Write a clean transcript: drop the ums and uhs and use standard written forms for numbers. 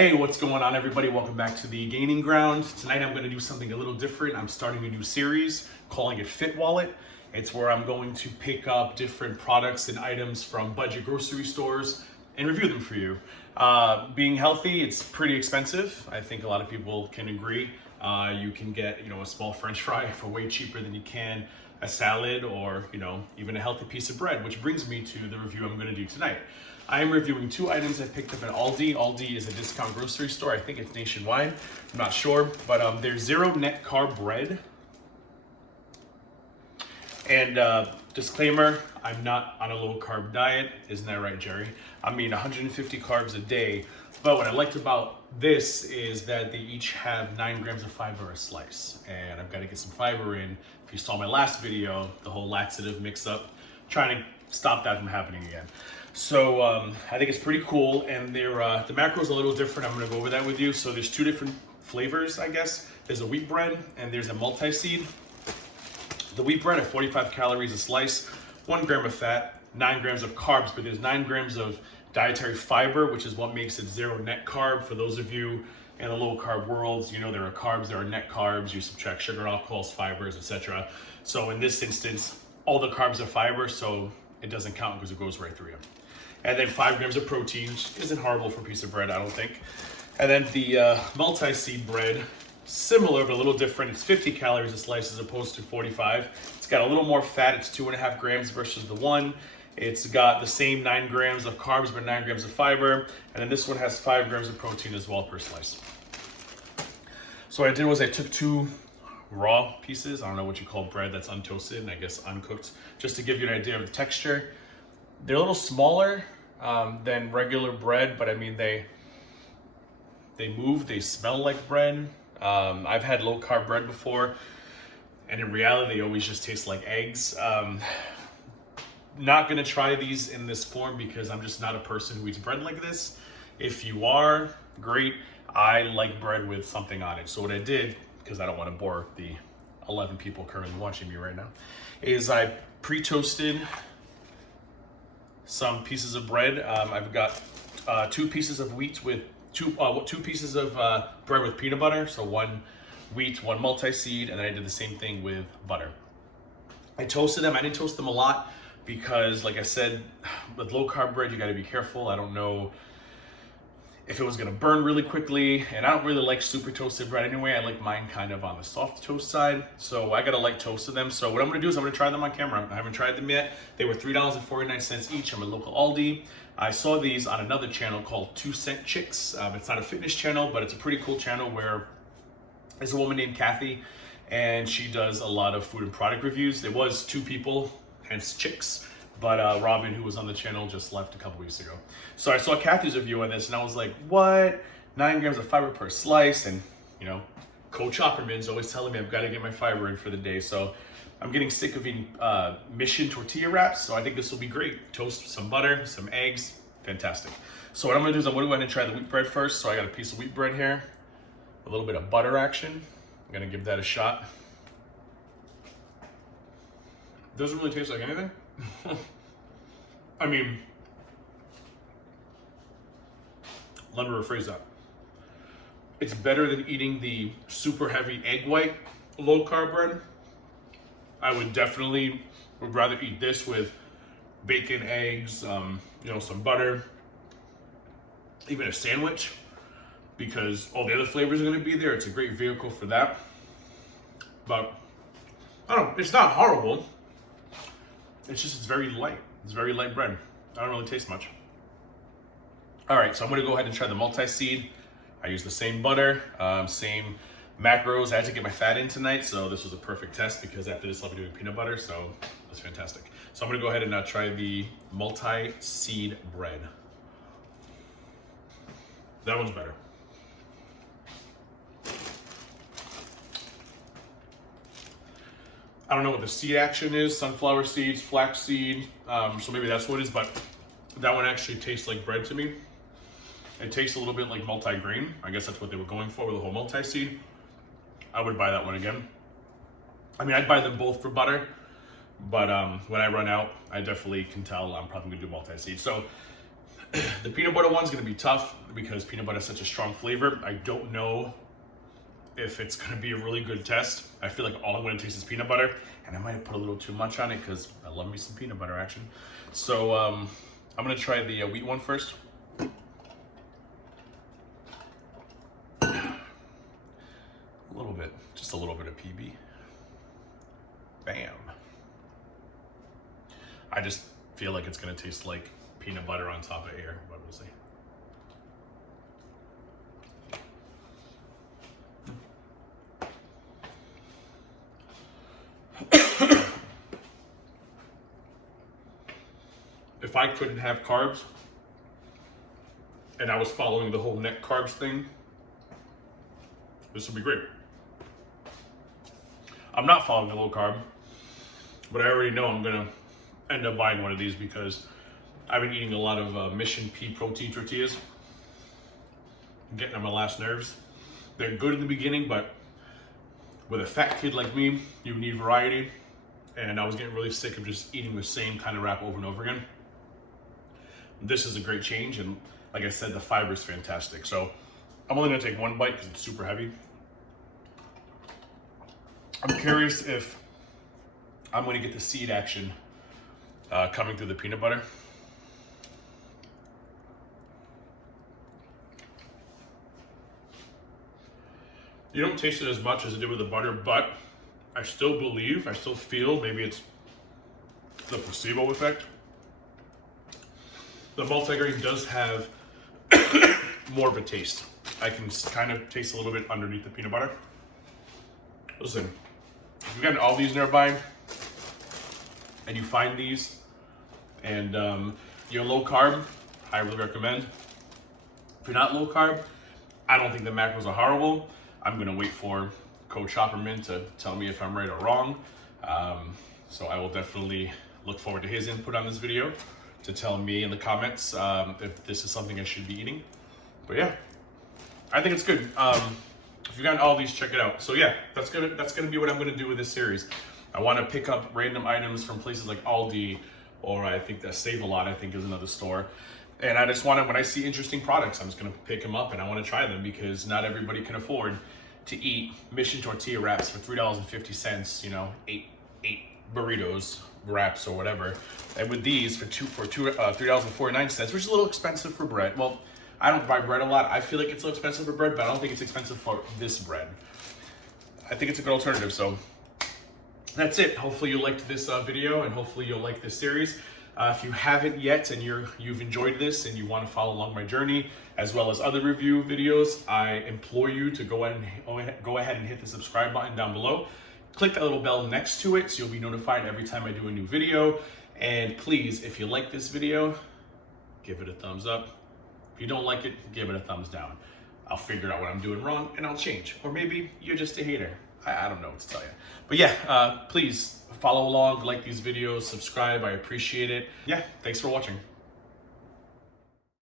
Hey, what's going on, everybody? Welcome back to the Gaining Ground. Tonight I'm going to do something a little different. I'm starting a new series, calling it Fit Wallet. It's where I'm going to pick up different products and items from budget grocery stores and review them for you. Being healthy, it's pretty expensive. I think a lot of people can agree. You can get, a small French fry for way cheaper than you can a salad or, even a healthy piece of bread, which brings me to the review I'm going to do tonight. I am reviewing two items I picked up at Aldi. Aldi is a discount grocery store. I think it's nationwide. I'm not sure, but there's zero net carb bread. And disclaimer, I'm not on a low carb diet. Isn't that right, Jerry? I mean 150 carbs a day. But what I liked about this is that they each have 9 grams of fiber a slice. And I've got to get some fiber in. If you saw my last video, the whole laxative mix up, trying to stop that from happening again. So I think it's pretty cool, and the macro is a little different. I'm going to go over that with you. So there's two different flavors, I guess. There's a wheat bread and there's a multi-seed. The wheat bread at 45 calories a slice, 1 gram of fat, 9 grams of carbs, but there's 9 grams of dietary fiber, which is what makes it zero net carb. For those of you in the low carb worlds, there are carbs, there are net carbs. You subtract sugar, alcohols, fibers, etc. So in this instance, all the carbs are fiber, so it doesn't count because it goes right through you. And then 5 grams of protein, which isn't horrible for a piece of bread, I don't think. And then the multi-seed bread, similar but a little different. It's 50 calories a slice as opposed to 45. It's got a little more fat. It's 2.5 grams versus the one. It's got the same 9 grams of carbs but 9 grams of fiber. And then this one has 5 grams of protein as well per slice. So what I did was I took 2 raw pieces. I don't know what you call bread that's untoasted and I guess uncooked, just to give you an idea of the texture. They're a little smaller than regular bread, but I mean, they move, they smell like bread. I've had low carb bread before, and in reality, they always just taste like eggs. Not gonna try these in this form because I'm just not a person who eats bread like this. If you are, great. I like bread with something on it. So what I did, because I don't want to bore the 11 people currently watching me right now, is I pre-toasted some pieces of bread. I've got 2 pieces of wheat with two pieces of bread with peanut butter. So 1 wheat, 1 multi-seed, and then I did the same thing with butter. I toasted them. I didn't toast them a lot because, like I said, with low carb bread, you got to be careful. I don't know if it was gonna burn really quickly, and I don't really like super toasted bread anyway. I like mine kind of on the soft toast side, so I gotta like toasted them. So what I'm gonna do is I'm gonna try them on camera. I haven't tried them yet. They were $3.49 each. I'm a local Aldi. I saw these on another channel called 2 Cent Chicks. It's not a fitness channel, but it's a pretty cool channel where there's a woman named Kathy, and she does a lot of food and product reviews. There was 2 people, hence Chicks. But Robin, who was on the channel, just left a couple weeks ago. So I saw Kathy's review on this, and I was like, what? 9 grams of fiber per slice, and Coach Opperman's always telling me I've got to get my fiber in for the day. So I'm getting sick of eating Mission tortilla wraps, so I think this will be great. Toast some butter, some eggs, fantastic. So what I'm gonna do is I'm gonna go ahead and try the wheat bread first. So I got a piece of wheat bread here, a little bit of butter action. I'm gonna give that a shot. Doesn't really taste like anything. I mean, let me rephrase that. It's better than eating the super heavy egg white low carb bread. I would rather eat this with bacon, eggs, some butter, even a sandwich, because all the other flavors are going to be there. It's a great vehicle for that. But I don't know, it's not horrible. It's very light. It's very light bread. I don't really taste much. All right, so I'm gonna go ahead and try the multi-seed. I use the same butter, same macros. I had to get my fat in tonight, so this was a perfect test because after this I'll be doing peanut butter, so that's fantastic. So I'm gonna go ahead and try the multi-seed bread. That one's better. I don't know what the seed action is, sunflower seeds, flax seed, so maybe that's what it is, but that one actually tastes like bread to me. It tastes a little bit like multi-grain. I guess that's what they were going for with the whole multi-seed. I would buy that one again. I mean, I'd buy them both for butter, but when I run out, I definitely can tell I'm probably gonna do multi-seed. So The peanut butter one's gonna be tough because peanut butter is such a strong flavor. I don't know if it's gonna be a really good test. I feel like all I'm gonna taste is peanut butter, and I might have put a little too much on it because I love me some peanut butter action. So I'm gonna try the wheat one first. A little bit, just a little bit of PB. Bam. I just feel like it's gonna taste like peanut butter on top of air, but we'll see. If I couldn't have carbs and I was following the whole net carbs thing, this would be great. I'm not following the low carb, but I already know I'm gonna end up buying one of these because I've been eating a lot of Mission P protein tortillas. I'm getting on my last nerves. They're good in the beginning, but with a fat kid like me, you need variety. And I was getting really sick of just eating the same kind of wrap over and over again. This is a great change, and like I said, the fiber is fantastic. So I'm only gonna take one bite because it's super heavy. I'm curious if I'm gonna get the seed action coming through the peanut butter. You don't taste it as much as it did with the butter, but I still believe, I still feel, maybe it's the placebo effect. The multigrain does have more of a taste. I can kind of taste a little bit underneath the peanut butter. Listen, if you've got all these nearby and you find these and you're low carb, I really recommend. If you're not low carb, I don't think the macros are horrible. I'm gonna wait for Coach Hopperman to tell me if I'm right or wrong. So I will definitely look forward to his input on this video to tell me in the comments if this is something I should be eating. But yeah, I think it's good. If you've gotten all these, check it out. So yeah, that's gonna be what I'm gonna do with this series. I want to pick up random items from places like Aldi, or I think that Save a Lot, I think is another store. And I just want to, when I see interesting products, I'm just gonna pick them up and I want to try them because not everybody can afford to eat Mission tortilla wraps for $3.50. You know, eight burritos wraps or whatever. And with these for $3.49, which is a little expensive for bread. Well, I don't buy bread a lot. I feel like it's a little expensive for bread, but I don't think it's expensive for this bread. I think it's a good alternative. So that's it. Hopefully you liked this video, and hopefully you'll like this series. If you haven't yet and you've enjoyed this and you want to follow along my journey as well as other review videos, I implore you to go ahead and hit the subscribe button down below. Click that little bell next to it so you'll be notified every time I do a new video. And please, if you like this video, give it a thumbs up. If you don't like it, give it a thumbs down. I'll figure out what I'm doing wrong and I'll change. Or maybe you're just a hater. I don't know what to tell you. But yeah, please follow along, like these videos, subscribe. I appreciate it. Yeah, thanks for watching.